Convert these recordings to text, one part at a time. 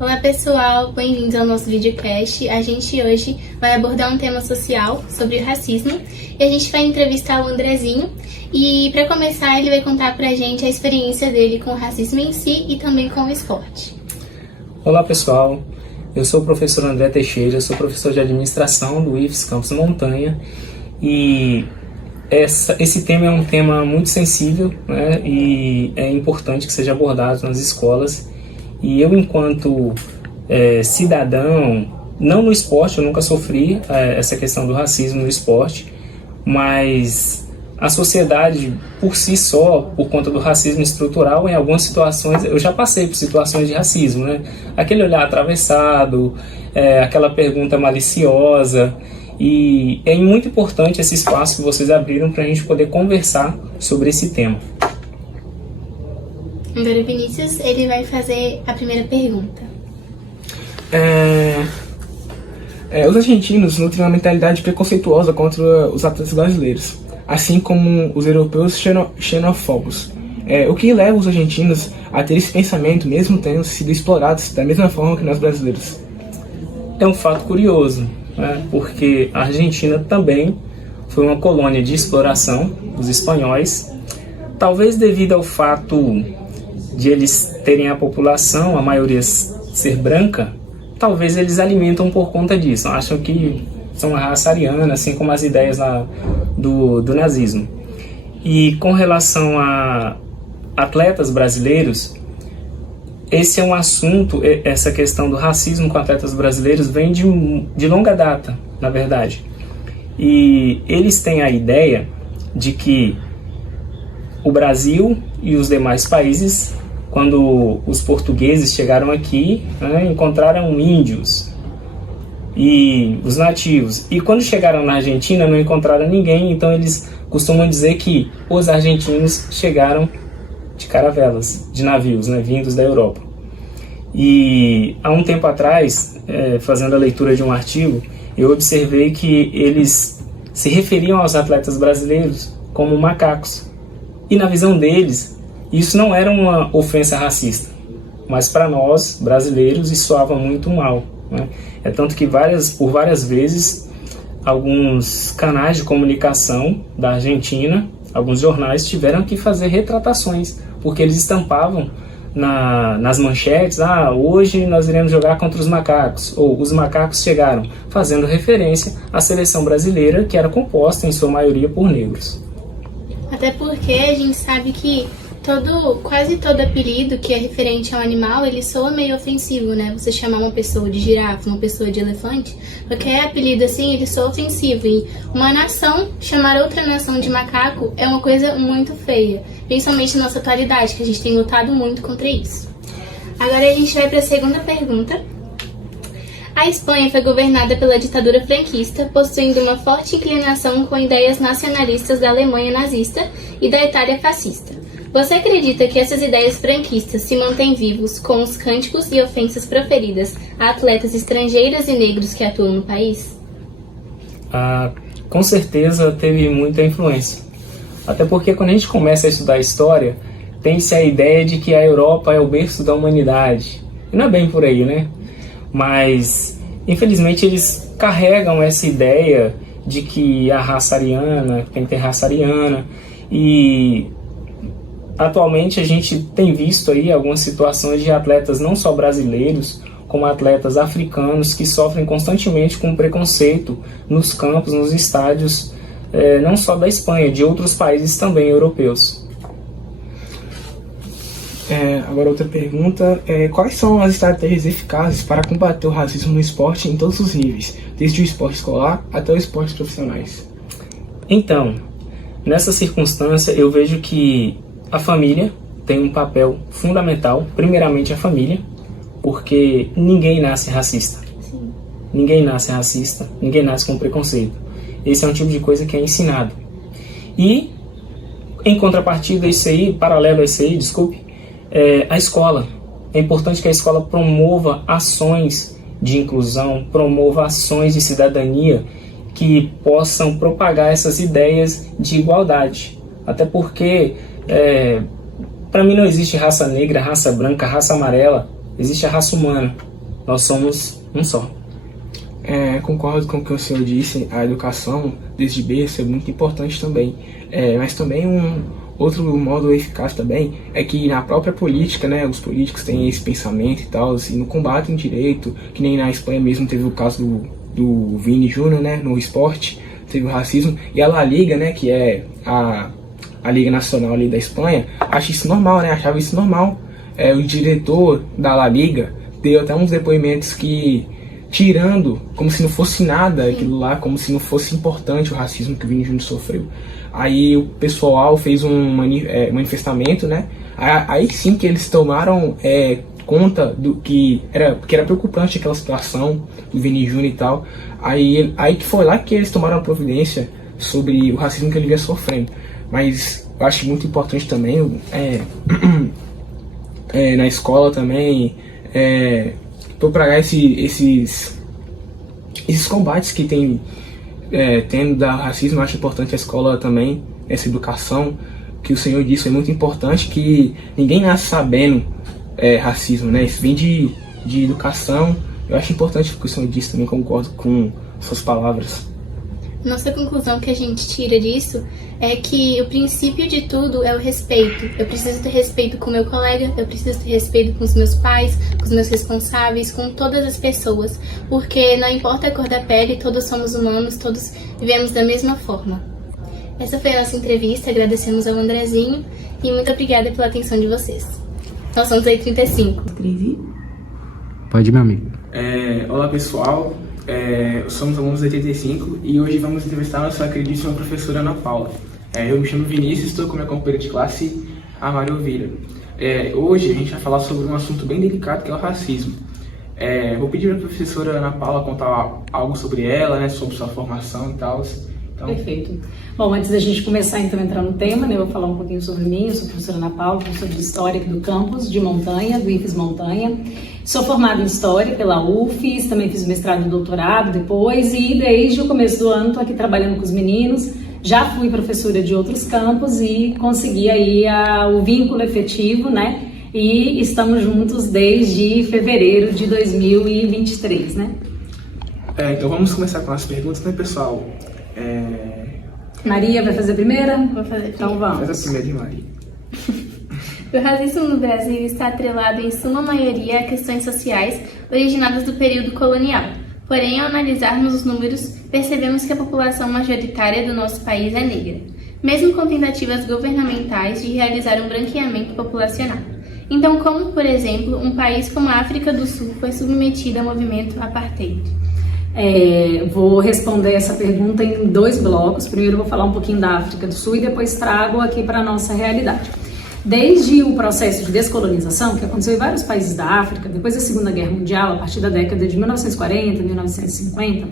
Olá pessoal, bem-vindos ao nosso videocast. A gente hoje vai abordar um tema social sobre o racismo e a gente vai entrevistar o Andrezinho e para começar ele vai contar pra gente a experiência dele com o racismo em si e também com o esporte. Olá pessoal, eu sou o professor André Teixeira, sou professor de administração do IFES Campus Montanha e esse tema é um tema muito sensível, né, e é importante que seja abordado nas escolas. E eu, enquanto cidadão, não no esporte, eu nunca sofri essa questão do racismo no esporte, mas a sociedade por si só, por conta do racismo estrutural, em algumas situações, eu já passei por situações de racismo, né? Aquele olhar atravessado, aquela pergunta maliciosa, e é muito importante esse espaço que vocês abriram para a gente poder conversar sobre esse tema. Agora o Vinícius, ele vai fazer a primeira pergunta. Os argentinos nutrem uma mentalidade preconceituosa contra os atletas brasileiros, assim como os europeus xenofobos. O que leva os argentinos a ter esse pensamento, mesmo tendo sido explorados da mesma forma que nós brasileiros? É um fato curioso, né? Porque a Argentina também foi uma colônia de exploração dos espanhóis, talvez devido ao fato de eles terem a população, a maioria ser branca, talvez eles alimentam por conta disso, acham que são uma raça ariana, assim como as ideias do nazismo. E com relação a atletas brasileiros, esse é um assunto, essa questão do racismo com atletas brasileiros vem de longa data, na verdade. E eles têm a ideia de que o Brasil e os demais países, quando os portugueses chegaram aqui, né, encontraram índios e os nativos. E quando chegaram na Argentina não encontraram ninguém, então eles costumam dizer que os argentinos chegaram de caravelas, de navios, né, vindos da Europa. E há um tempo atrás, fazendo a leitura de um artigo, eu observei que eles se referiam aos atletas brasileiros como macacos. E na visão deles, isso não era uma ofensa racista, mas para nós, brasileiros, isso soava muito mal, né? É tanto que por várias vezes, alguns canais de comunicação da Argentina, alguns jornais tiveram que fazer retratações, porque eles estampavam nas manchetes, hoje nós iremos jogar contra os macacos, ou os macacos chegaram, fazendo referência à seleção brasileira, que era composta em sua maioria por negros. Até porque a gente sabe que quase todo apelido que é referente ao animal, ele soa meio ofensivo, né? Você chamar uma pessoa de girafa, uma pessoa de elefante, qualquer apelido assim, ele soa ofensivo. E uma nação chamar outra nação de macaco é uma coisa muito feia, principalmente na nossa atualidade, que a gente tem lutado muito contra isso. Agora a gente vai para a segunda pergunta. A Espanha foi governada pela ditadura franquista, possuindo uma forte inclinação com ideias nacionalistas da Alemanha nazista e da Itália fascista. Você acredita que essas ideias franquistas se mantêm vivos com os cânticos e ofensas proferidas a atletas estrangeiras e negros que atuam no país? Com certeza teve muita influência. Até porque quando a gente começa a estudar a história, tem-se a ideia de que a Europa é o berço da humanidade. E não é bem por aí, né? Mas, infelizmente, eles carregam essa ideia de que a raça ariana, tem que ter raça ariana, e atualmente a gente tem visto aí algumas situações de atletas não só brasileiros, como atletas africanos que sofrem constantemente com preconceito nos campos, nos estádios, não só da Espanha, de outros países também europeus. Agora outra pergunta, quais são as estratégias eficazes para combater o racismo no esporte em todos os níveis, desde o esporte escolar até os esportes profissionais? Então, nessa circunstância eu vejo que a família tem um papel fundamental, primeiramente a família, porque ninguém nasce racista. Sim. Ninguém nasce racista, ninguém nasce com preconceito. Esse é um tipo de coisa que é ensinado. E, em contrapartida, paralelo a isso aí, a escola. É importante que a escola promova ações de inclusão, promova ações de cidadania que possam propagar essas ideias de igualdade. Até porque, para mim não existe raça negra, raça branca, raça amarela. existe a raça humana, nós somos um só. Concordo com o que o senhor disse, a educação desde berço é muito importante também, mas também outro modo eficaz também é que na própria política, né, os políticos têm esse pensamento e tal, e não combatem direito, que nem na Espanha mesmo teve o caso do Vini Júnior, né, no esporte, teve o racismo, e a La Liga, né, que é a Liga Nacional ali da Espanha, acha isso normal, né, achava isso normal. O diretor da La Liga deu até uns depoimentos que tirando, como se não fosse nada aquilo lá, como se não fosse importante o racismo que o Vini Júnior sofreu. Aí o pessoal fez um manifestamento, né? Aí sim que eles tomaram conta do que era preocupante aquela situação do Vini Júnior e tal. Aí que foi lá que eles tomaram a providência sobre o racismo que ele vinha sofrendo. Mas eu acho muito importante também na escola também propagar esses combates que tem tendo da racismo. Eu acho importante a escola também, essa educação que o senhor disse, é muito importante, que ninguém nasce sabendo racismo, né? Isso vem de educação. Eu acho importante o que o senhor disse, também concordo com suas palavras. Nossa conclusão que a gente tira disso é que o princípio de tudo é o respeito. Eu preciso ter respeito com o meu colega, eu preciso ter respeito com os meus pais, com os meus responsáveis, com todas as pessoas, porque não importa a cor da pele, todos somos humanos, todos vivemos da mesma forma. Essa foi a nossa entrevista, agradecemos ao Andrezinho e muito obrigada pela atenção de vocês. Nós somos a I35. Pode, meu amigo. Olá pessoal, somos alunos da 85 e hoje vamos entrevistar a nossa queridíssima professora Ana Paula. Eu me chamo Vinícius, estou com minha companheira de classe, a Maria Elvira. Hoje a gente vai falar sobre um assunto bem delicado, que é o racismo. Vou pedir para a professora Ana Paula contar algo sobre ela, né, sobre sua formação e tal. Então... Perfeito. Bom, antes da gente começar então a entrar no tema, né, eu vou falar um pouquinho sobre mim. Eu sou a professora Ana Paula, professora de História aqui do campus de Montanha, do IFES Montanha. Sou formada em História pela UFES, também fiz mestrado e doutorado depois, e desde o começo do ano estou aqui trabalhando com os meninos. Já fui professora de outros campos e consegui aí o vínculo efetivo, né? E estamos juntos desde fevereiro de 2023, né? Então vamos começar com as perguntas, né, pessoal? Maria vai fazer a primeira? Vou fazer a primeira. Então vamos. Faz a primeira de Maria. O racismo no Brasil está atrelado em sua maioria a questões sociais originadas do período colonial. Porém, ao analisarmos os números, percebemos que a população majoritária do nosso país é negra, mesmo com tentativas governamentais de realizar um branqueamento populacional. Então, como, por exemplo, um país como a África do Sul foi submetido ao movimento apartheid? Vou responder essa pergunta em 2 blocos. Primeiro vou falar um pouquinho da África do Sul e depois trago aqui para a nossa realidade. Desde o processo de descolonização, que aconteceu em vários países da África, depois da Segunda Guerra Mundial, a partir da década de 1940, 1950,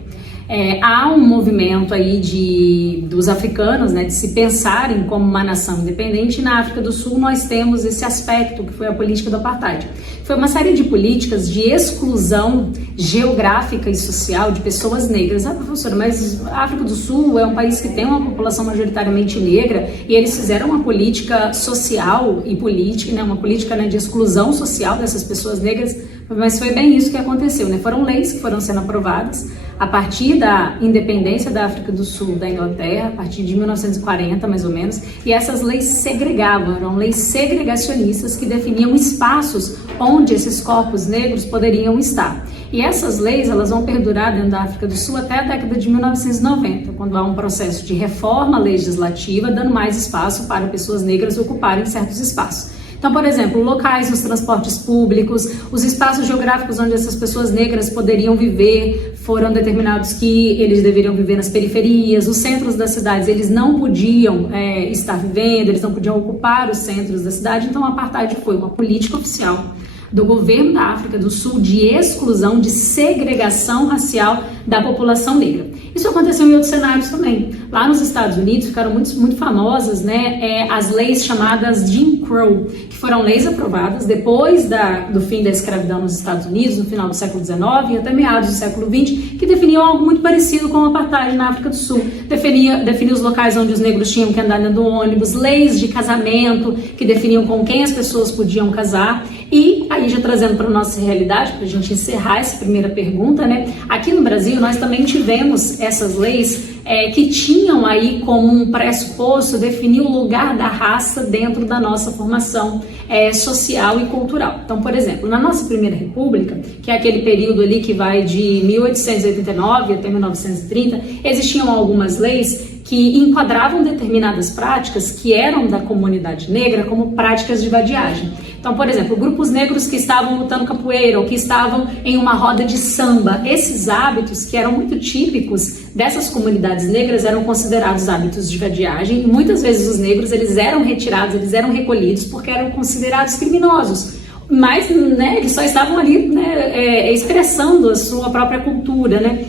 há um movimento aí dos africanos, né, de se pensarem como uma nação independente. E na África do Sul nós temos esse aspecto que foi a política do apartheid. Foi uma série de políticas de exclusão geográfica e social de pessoas negras. Professora, mas a África do Sul é um país que tem uma população majoritariamente negra e eles fizeram uma política social e política, né, uma política, né, de exclusão social dessas pessoas negras. Mas foi bem isso que aconteceu, né? Foram leis que foram sendo aprovadas a partir da independência da África do Sul da Inglaterra, a partir de 1940 mais ou menos, e essas leis segregavam, eram leis segregacionistas que definiam espaços onde esses corpos negros poderiam estar. E essas leis, elas vão perdurar dentro da África do Sul até a década de 1990, quando há um processo de reforma legislativa dando mais espaço para pessoas negras ocuparem certos espaços. Então, por exemplo, locais nos transportes públicos, os espaços geográficos onde essas pessoas negras poderiam viver foram determinados que eles deveriam viver nas periferias, os centros das cidades eles não podiam estar vivendo, eles não podiam ocupar os centros da cidade. Então, o apartheid foi uma política oficial do governo da África do Sul de exclusão, de segregação racial da população negra. Isso aconteceu em outros cenários também. Lá nos Estados Unidos ficaram muito famosas, né, as leis chamadas Jim Crow, que foram leis aprovadas depois do fim da escravidão nos Estados Unidos, no final do século XIX e até meados do século XX, que definiam algo muito parecido com o apartheid na África do Sul. Definia os locais onde os negros tinham que andar dentro do ônibus, leis de casamento que definiam com quem as pessoas podiam casar. E aí, já trazendo para a nossa realidade, para a gente encerrar essa primeira pergunta, né? Aqui no Brasil, nós também tivemos essas leis que tinham aí como um pressuposto definir o lugar da raça dentro da nossa formação social e cultural. Então, por exemplo, na nossa Primeira República, que é aquele período ali que vai de 1889 até 1930, existiam algumas leis que enquadravam determinadas práticas que eram da comunidade negra como práticas de vadiagem. Então, por exemplo, grupos negros que estavam lutando capoeira ou que estavam em uma roda de samba, esses hábitos que eram muito típicos dessas comunidades negras eram considerados hábitos de vadiagem e muitas vezes os negros eles eram retirados, eles eram recolhidos porque eram considerados criminosos. Mas, né, eles só estavam ali, né, expressando a sua própria cultura, né?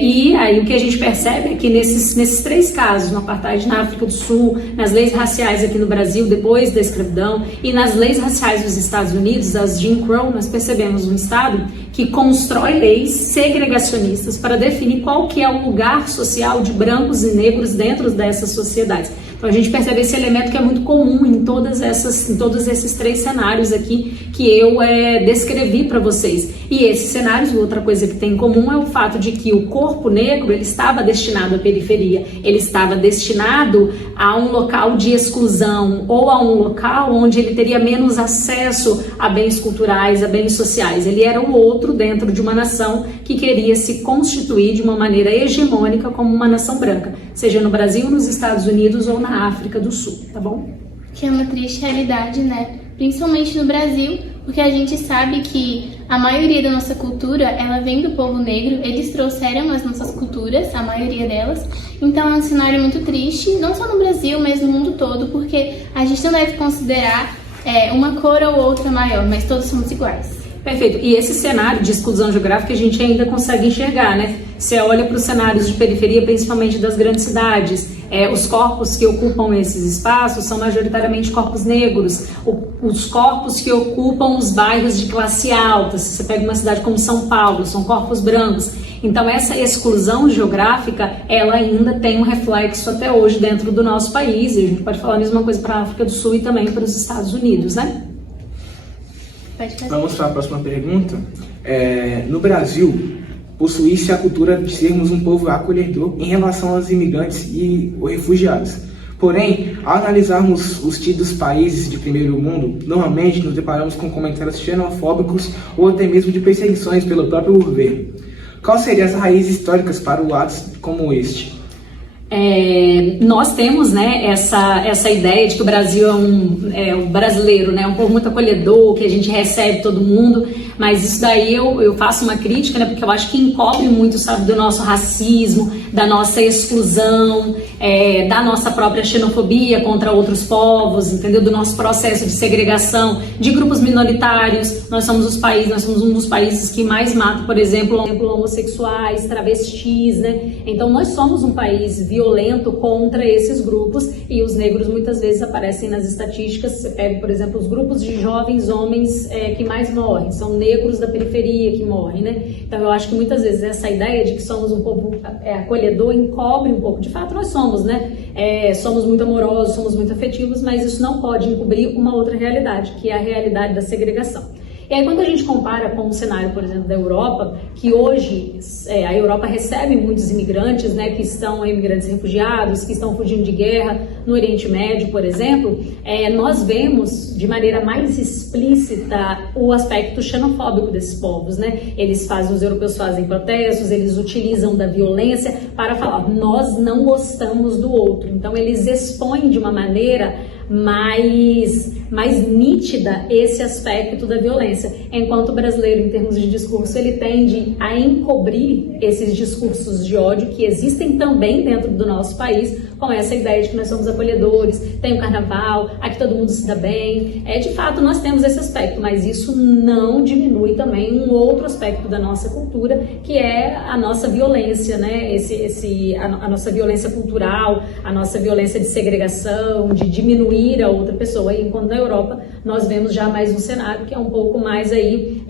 E aí o que a gente percebe é que nesses três casos, no apartheid na África do Sul, nas leis raciais aqui no Brasil depois da escravidão e nas leis raciais dos Estados Unidos, as Jim Crow, nós percebemos um Estado que constrói leis segregacionistas para definir qual que é o lugar social de brancos e negros dentro dessas sociedades. Então a gente percebe esse elemento que é muito comum em todos esses três cenários aqui que eu descrevi para vocês. E esses cenários, outra coisa que tem em comum é o fato de que o corpo negro ele estava destinado à periferia, ele estava destinado a um local de exclusão ou a um local onde ele teria menos acesso a bens culturais, a bens sociais. Ele era o outro dentro de uma nação que queria se constituir de uma maneira hegemônica como uma nação branca, seja no Brasil, nos Estados Unidos ou na África do Sul, tá bom? Que é uma triste realidade, né? Principalmente no Brasil, porque a gente sabe que a maioria da nossa cultura, ela vem do povo negro, eles trouxeram as nossas culturas, a maioria delas, então é um cenário muito triste, não só no Brasil, mas no mundo todo, porque a gente não deve considerar uma cor ou outra maior, mas todos somos iguais. Perfeito. E esse cenário de exclusão geográfica a gente ainda consegue enxergar, né? Você olha para os cenários de periferia, principalmente das grandes cidades, os corpos que ocupam esses espaços são majoritariamente corpos negros, os corpos que ocupam os bairros de classe alta, se você pega uma cidade como São Paulo, são corpos brancos. Então essa exclusão geográfica, ela ainda tem um reflexo até hoje dentro do nosso país, e a gente pode falar a mesma coisa para a África do Sul e também para os Estados Unidos, né? Vamos para a próxima pergunta. No Brasil, possui-se a cultura de sermos um povo acolhedor em relação aos imigrantes e os refugiados. Porém, ao analisarmos os tidos países de primeiro mundo, normalmente nos deparamos com comentários xenofóbicos ou até mesmo de perseguições pelo próprio governo. Quais seriam as raízes históricas para atos como este? Nós temos, né, essa ideia de que o Brasil o brasileiro, né, um povo muito acolhedor, que a gente recebe todo mundo, mas isso daí eu faço uma crítica, né, porque eu acho que encobre muito, sabe, do nosso racismo, da nossa exclusão, da nossa própria xenofobia contra outros povos, entendeu? Do nosso processo de segregação de grupos minoritários. Nós somos um dos países que mais mata, por exemplo, homossexuais, travestis, né? Então nós somos um país violento contra esses grupos e os negros muitas vezes aparecem nas estatísticas. Você pega, por exemplo, os grupos de jovens homens que mais morrem, são negros da periferia que morrem, né? Então eu acho que muitas vezes essa ideia de que somos um povo acolhedor encobre um pouco. De fato nós somos, né? Somos muito amorosos, somos muito afetivos, mas isso não pode encobrir uma outra realidade, que é a realidade da segregação. E aí quando a gente compara com o cenário, por exemplo, da Europa, que hoje a Europa recebe muitos imigrantes, né, que são imigrantes refugiados, que estão fugindo de guerra no Oriente Médio, por exemplo, nós vemos de maneira mais explícita o aspecto xenofóbico desses povos, né? Os europeus fazem protestos, eles utilizam da violência para falar, nós não gostamos do outro. Então eles expõem de uma maneira mais nítida esse aspecto da violência, enquanto o brasileiro, em termos de discurso, ele tende a encobrir esses discursos de ódio que existem também dentro do nosso país, com essa ideia de que nós somos acolhedores, tem o carnaval, aqui todo mundo se dá bem. De fato, nós temos esse aspecto, mas isso não diminui também um outro aspecto da nossa cultura, que é a nossa violência, né? A nossa violência cultural, a nossa violência de segregação, de diminuir a outra pessoa. E quando na Europa nós vemos já mais um cenário que é um pouco mais aí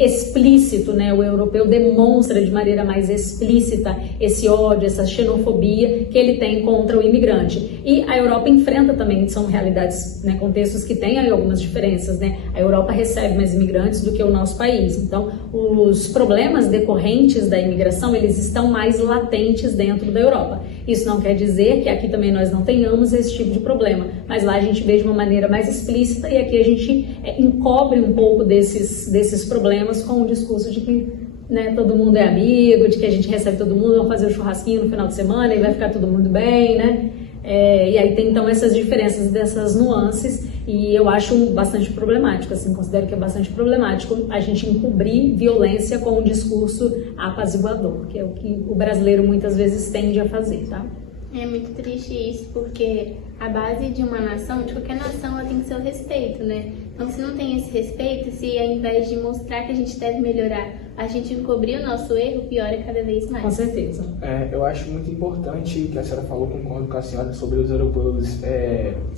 explícito, né? O europeu demonstra de maneira mais explícita esse ódio, essa xenofobia que ele tem contra o imigrante. E a Europa enfrenta também, são realidades, né, contextos que têm aí algumas diferenças, né? A Europa recebe mais imigrantes do que o nosso país. Então, os problemas decorrentes da imigração, eles estão mais latentes dentro da Europa. Isso não quer dizer que aqui também nós não tenhamos esse tipo de problema, mas lá a gente vê de uma maneira mais explícita e aqui a gente encobre um pouco desses problemas com o discurso de que, né, todo mundo é amigo, de que a gente recebe todo mundo, vamos fazer um churrasquinho no final de semana e vai ficar todo mundo bem, né? E aí tem então essas diferenças, dessas nuances, e eu acho bastante problemático, assim, considero que é bastante problemático a gente encobrir violência com um discurso apaziguador, que é o que o brasileiro muitas vezes tende a fazer, tá? É muito triste isso, porque a base de uma nação, de qualquer nação, ela tem que ser o respeito, né? Então, se não tem esse respeito, se ao invés de mostrar que a gente deve melhorar, a gente encobrir o nosso erro, piora cada vez mais. Com certeza. Eu acho muito importante que a senhora falou, concordo com a senhora, sobre os europeus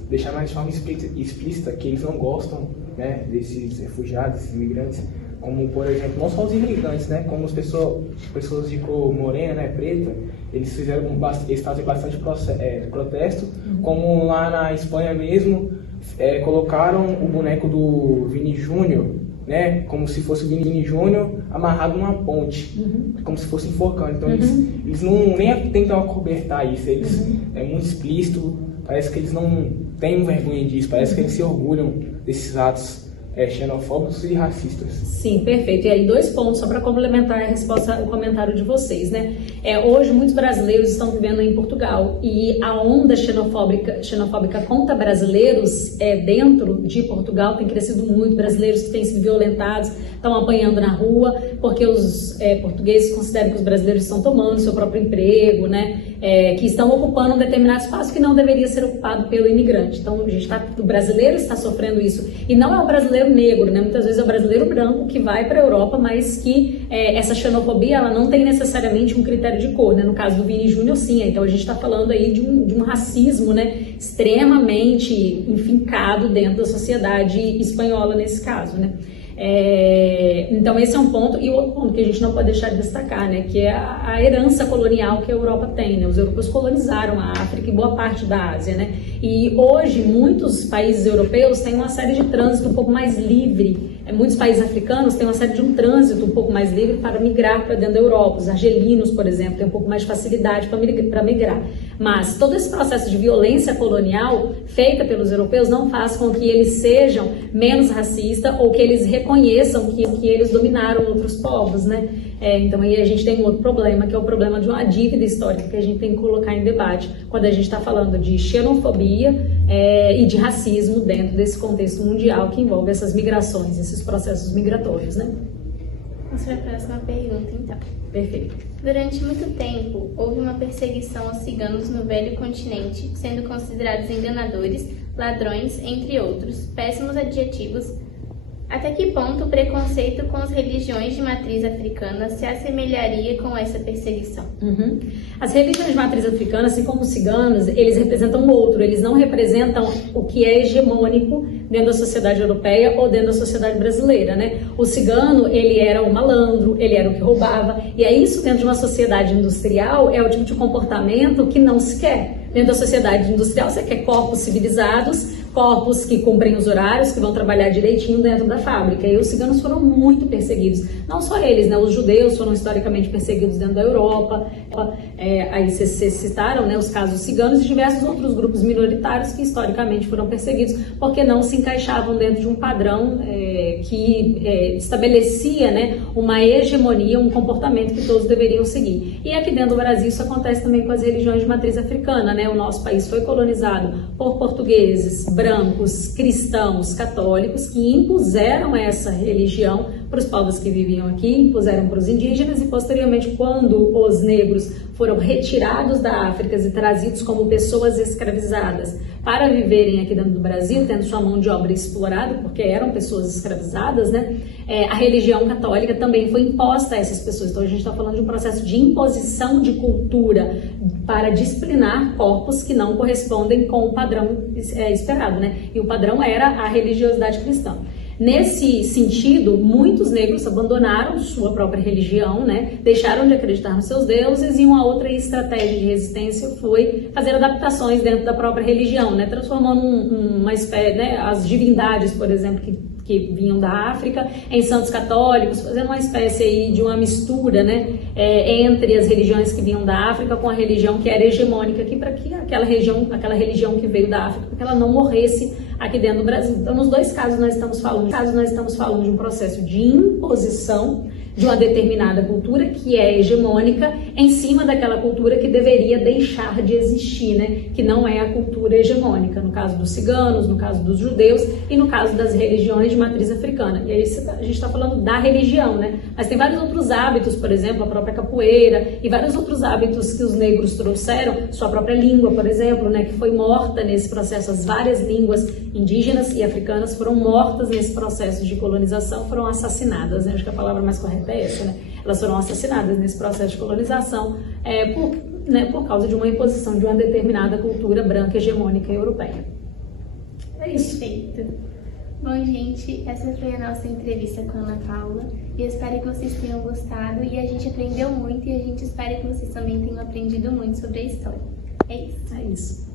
deixar mais de forma explícita que eles não gostam, né, desses refugiados, desses imigrantes, como, por exemplo, não só os imigrantes, né, como as pessoas de cor morena, né, preta, eles fazem bastante protesto, como lá na Espanha mesmo, colocaram o boneco do Vini Júnior, né, como se fosse o Vini Júnior amarrado numa ponte, como se fosse enforcando. Então eles não nem tentam acobertar isso, é muito explícito, parece que eles não têm vergonha disso, parece que eles se orgulham desses atos xenofóbicos e racistas. Sim, perfeito. E aí 2 pontos só para complementar a resposta, o comentário de vocês, né? Hoje muitos brasileiros estão vivendo em Portugal e a onda xenofóbica contra brasileiros dentro de Portugal tem crescido muito. Brasileiros que têm sido violentados, estão apanhando na rua porque os portugueses consideram que os brasileiros estão tomando seu próprio emprego, né? Que estão ocupando um determinado espaço que não deveria ser ocupado pelo imigrante. Então o brasileiro está sofrendo isso, e não é o brasileiro negro, né? Muitas vezes é o brasileiro branco que vai para a Europa, mas que essa xenofobia ela não tem necessariamente um critério de cor, né? No caso do Vini Júnior, sim. Então a gente está falando aí de um racismo, né, extremamente enfincado dentro da sociedade espanhola nesse caso, né? Então esse é um ponto, e outro ponto que a gente não pode deixar de destacar, né, que é a herança colonial que a Europa tem, né? Os europeus colonizaram a África e boa parte da Ásia, né? E hoje muitos países europeus têm uma série de trânsito um pouco mais livre. Muitos países africanos têm uma série de um trânsito um pouco mais livre para migrar para dentro da Europa. Os argelinos, por exemplo, têm um pouco mais de facilidade para migrar. Mas todo esse processo de violência colonial feita pelos europeus não faz com que eles sejam menos racistas ou que eles reconheçam que eles dominaram outros povos, né? Então aí a gente tem um outro problema, que é o problema de uma dívida histórica que a gente tem que colocar em debate quando a gente está falando de xenofobia e de racismo dentro desse contexto mundial que envolve essas migrações, esses processos migratórios, né? Vamos para a próxima pergunta, então. Perfeito. Durante muito tempo, houve uma perseguição aos ciganos no velho continente, sendo considerados enganadores, ladrões, entre outros, péssimos adjetivos. Até que ponto o preconceito com as religiões de matriz africana se assemelharia com essa perseguição? As religiões de matriz africana, assim como os ciganos, eles representam o outro, eles não representam o que é hegemônico dentro da sociedade europeia ou dentro da sociedade brasileira, né? O cigano, ele era o malandro, ele era o que roubava, e é isso dentro de uma sociedade industrial, é o tipo de comportamento que não se quer. Dentro da sociedade industrial, você quer corpos civilizados, corpos que cumprem os horários, que vão trabalhar direitinho dentro da fábrica. E os ciganos foram muito perseguidos. Não só eles, né? Os judeus foram historicamente perseguidos dentro da Europa. Aí vocês citaram, né, os casos ciganos e diversos outros grupos minoritários que historicamente foram perseguidos porque não se encaixavam dentro de um padrão que estabelecia, né, uma hegemonia, um comportamento que todos deveriam seguir. E aqui dentro do Brasil isso acontece também com as religiões de matriz africana, né? O nosso país foi colonizado por portugueses, brancos, cristãos, católicos, que impuseram essa religião para os povos que viviam aqui, impuseram para os indígenas, e posteriormente, quando os negros foram retirados da África e trazidos como pessoas escravizadas para viverem aqui dentro do Brasil, tendo sua mão de obra explorada, porque eram pessoas escravizadas, né? A religião católica também foi imposta a essas pessoas. Então a gente está falando de um processo de imposição de cultura para disciplinar corpos que não correspondem com o padrão esperado, né? E o padrão era a religiosidade cristã. Nesse sentido, muitos negros abandonaram sua própria religião, né? Deixaram de acreditar nos seus deuses, e uma outra estratégia de resistência foi fazer adaptações dentro da própria religião, né? Transformando uma espécie, né? As divindades, por exemplo, que vinham da África, em santos católicos, fazendo uma espécie aí de uma mistura, né, entre as religiões que vinham da África com a religião que era hegemônica aqui, para que aquela religião que veio da África, para que ela não morresse aqui dentro do Brasil. Então, nos dois casos nós estamos falando de um processo de imposição de uma determinada cultura que é hegemônica em cima daquela cultura que deveria deixar de existir, né? Que não é a cultura hegemônica, no caso dos ciganos, no caso dos judeus e no caso das religiões de matriz africana. E aí a gente está falando da religião, né? Mas tem vários outros hábitos, por exemplo, a própria capoeira e vários outros hábitos que os negros trouxeram, sua própria língua, por exemplo, né? Que foi morta nesse processo. As várias línguas indígenas e africanas foram mortas nesse processo de colonização, foram assassinadas, né? Acho que a palavra mais correta é essa, né? Elas foram assassinadas nesse processo de colonização por causa de uma imposição de uma determinada cultura branca hegemônica europeia. É isso. Perfeito. Bom, gente, essa foi a nossa entrevista com a Ana Paula e eu espero que vocês tenham gostado, e a gente aprendeu muito, e a gente espera que vocês também tenham aprendido muito sobre a história. É isso. É isso.